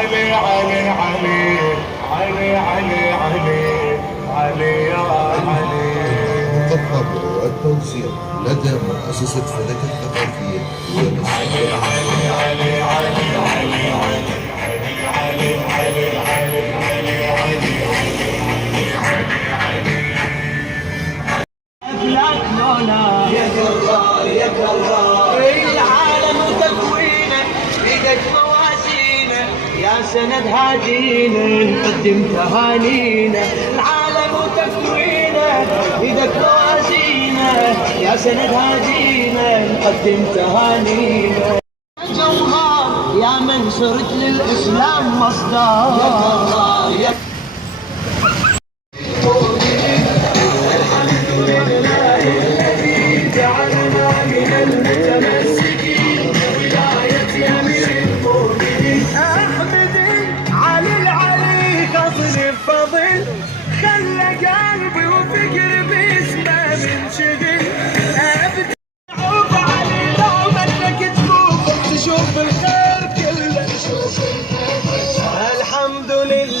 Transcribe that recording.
علي علي علي علي علي علي علي يا علي. الطبع والتوزيع لدى مؤسسة فلك الثقافية علي علي علي علي علي علي علي علي أفلاك لولا يا جرار يا جرار العالم وتكوينه بيدك موازينه يا سند هادينا نقدم تهانينا العالم وتكوينه بيدك موازينه يا سند هادينا نقدم تهانينا جوهر يا من صرت للإسلام مصدر يا جرار يا جعلنا من المتمسكين ولاية أمير المؤمنين أحمد علي العلي فضل الفضل خلى قلبي وفكري باسمه منشغل أبدع علي لو منك تشوف الخير كله الحمد لله.